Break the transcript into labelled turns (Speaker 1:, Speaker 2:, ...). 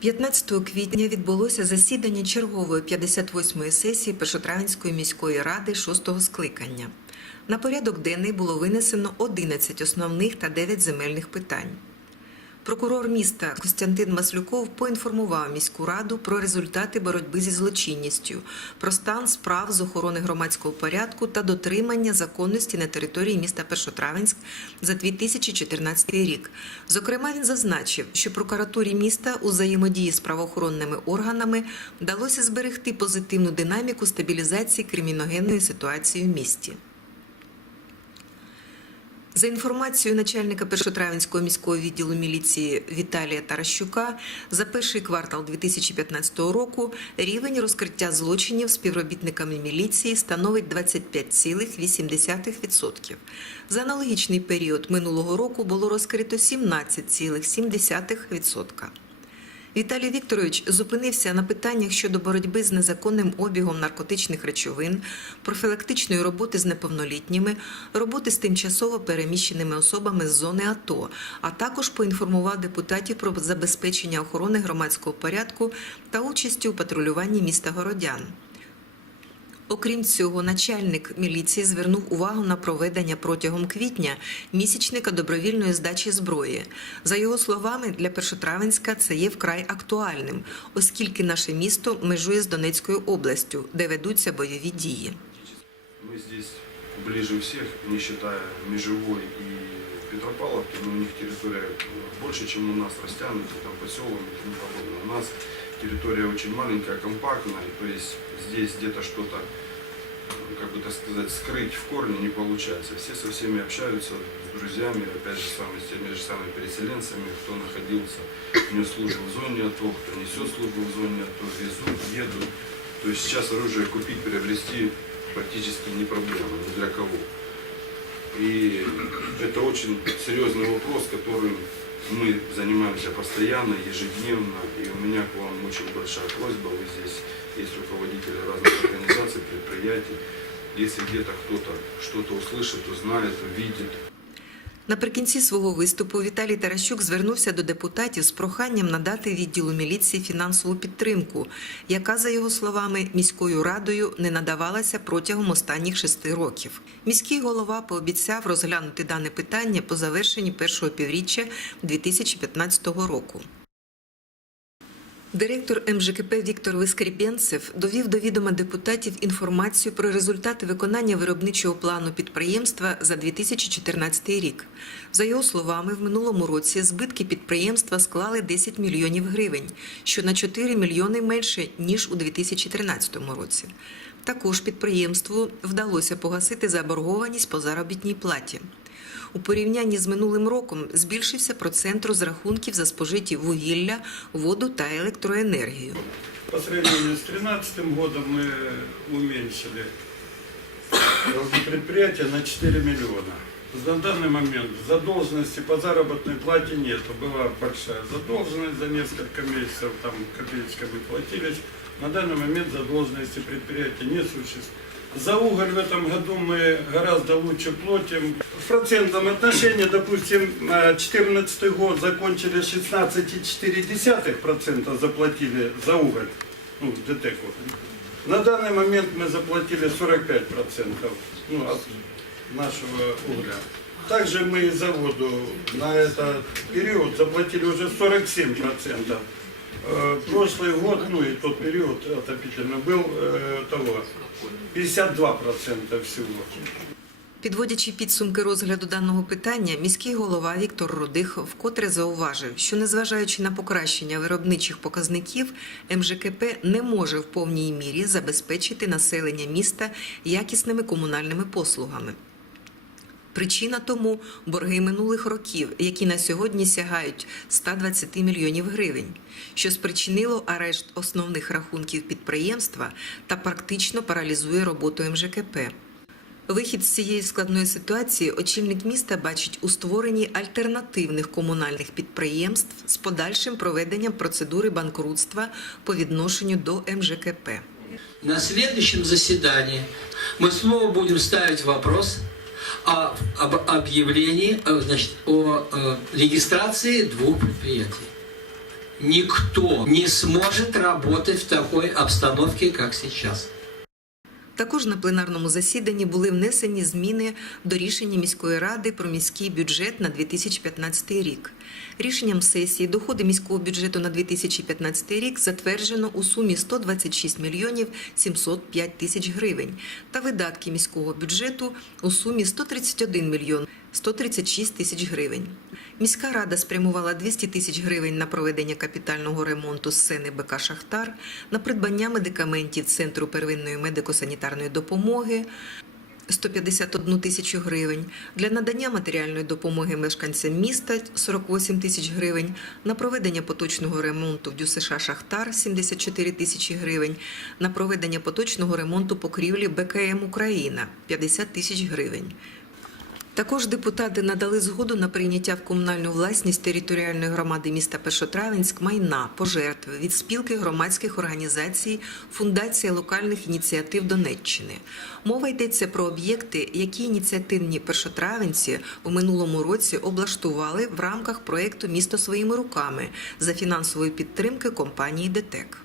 Speaker 1: 15 квітня відбулося засідання чергової 58-ї сесії Першотравенської міської ради 6-го скликання. На порядок денний було винесено 11 основних та 9 земельних питань. Прокурор міста Костянтин Маслюков поінформував міську раду про результати боротьби зі злочинністю, про стан справ з охорони громадського порядку та дотримання законності на території міста Першотравенськ за 2014 рік. Зокрема, він зазначив, що прокуратурі міста у взаємодії з правоохоронними органами вдалося зберегти позитивну динаміку стабілізації криміногенної ситуації в місті. За інформацією начальника Першотравенського міського відділу міліції Віталія Таращука, за перший квартал 2015 року рівень розкриття злочинів співробітниками міліції становить 25,8%. За аналогічний період минулого року було розкрито 17,7%. Віталій Вікторович зупинився на питаннях щодо боротьби з незаконним обігом наркотичних речовин, профілактичної роботи з неповнолітніми, роботи з тимчасово переміщеними особами з зони АТО, а також поінформував депутатів про забезпечення охорони громадського порядку та участі у патрулюванні міста Городян. Окрім цього, начальник міліції звернув увагу на проведення протягом квітня місячника добровільної здачі зброї. За його словами, для Першотравенська це є вкрай актуальним, оскільки наше місто межує з Донецькою областю, де ведуться бойові дії.
Speaker 2: Мы здесь ближе всех, не считая Межевой и Петропавловки, но у них территория больше, чем у нас, растянута, там поселок и тому подобное. У нас территория очень маленькая, компактная, то есть здесь где-то что-то, э, как бы так сказать, скрыть в корне не получается. Все со всеми общаются, с друзьями, опять же, самыми, с теми же самыми переселенцами, кто находился, нес службу в зоне АТО, кто несет службу в зоне АТО, везут, едут. То есть сейчас оружие купить, приобрести практически не проблема ни для кого. И это очень серьезный вопрос, которым мы занимаемся постоянно, ежедневно. И у меня к вам очень большая просьба. Вы здесь есть руководители разных организаций, предприятий. Если где-то кто-то что-то услышит, узнает, увидит,
Speaker 1: Наприкінці свого виступу Віталій Таращук звернувся до депутатів з проханням надати відділу міліції фінансову підтримку, яка, за його словами, міською радою не надавалася протягом останніх шести років. Міський голова пообіцяв розглянути дане питання по завершенні першого півріччя 2015 року. Директор МЖКП Віктор Вискрібєнцев довів до відома депутатів інформацію про результати виконання виробничого плану підприємства за 2014 рік. За його словами, в минулому році збитки підприємства склали 10 мільйонів гривень, що на 4 мільйони менше ніж у 2013 році. Також підприємству вдалося погасити заборгованість по заробітній платі. У порівнянні з минулим роком збільшився процент розрахунків за спожиті вугілля, воду та електроенергію.
Speaker 3: По сравнению с 2013 годом мы уменьшили долги предприятия на 4 миллиона. На данный момент задолженности по заработной плате нет. Была большая задолженность за несколько месяцев, там копеечками платились. На данный момент задолженности предприятия не существует. За уголь в этом году мы гораздо лучше платим. Процентном отношении, допустим, 2014 год закончили 16,4% заплатили за уголь, ну, ДТЭКу. На данный момент мы заплатили 45% ну, от нашего угля. Также мы заводу на этот период заплатили уже 47%. Э, Прошлый год, ну и тот период отопительный, был э, того 52% всего.
Speaker 1: Підводячи підсумки розгляду даного питання, міський голова Віктор Рудих вкотре зауважив, що незважаючи на покращення виробничих показників, МЖКП не може в повній мірі забезпечити населення міста якісними комунальними послугами. Причина тому борги минулих років, які на сьогодні сягають 120 мільйонів гривень, що спричинило арешт основних рахунків підприємства та практично паралізує роботу МЖКП. Вихід з цієї складної ситуації очільник міста бачить у створенні альтернативних комунальних підприємств з подальшим проведенням процедури банкрутства по відношенню до МЖКП.
Speaker 4: На следующем заседании мы снова будем ставить вопрос о, об объявлении, э, значит, о э, регистрации двух предприятий. никто не сможет работать в такой обстановке, как сейчас.
Speaker 1: Також на пленарному засіданні були внесені зміни до рішення міської ради про міський бюджет на 2015 рік. Рішенням сесії доходи міського бюджету на 2015 рік затверджено у сумі 126 мільйонів 705 тисяч гривень та видатки міського бюджету у сумі 131 мільйон 136 тисяч гривень. Міська рада спрямувала 200 тисяч гривень на проведення капітального ремонту сцени БК Шахтар, на придбання медикаментів Центру первинної медико-санітарної допомоги. 151 тисячу гривень для надання матеріальної допомоги мешканцям міста 48 тисяч гривень, на проведення поточного ремонту в ДЮСШ Шахтар 74 тисячі гривень, на проведення поточного ремонту покрівлі БКМ Україна 50 тисяч гривень. Також депутати надали згоду на прийняття в комунальну власність територіальної громади міста Першотравенськ майна пожертви від спілки громадських організацій Фундація локальних ініціатив Донеччини. Мова йдеться про об'єкти, які ініціативні першотравенці у минулому році облаштували в рамках проєкту Місто своїми руками за фінансової підтримки компанії ДТЕК.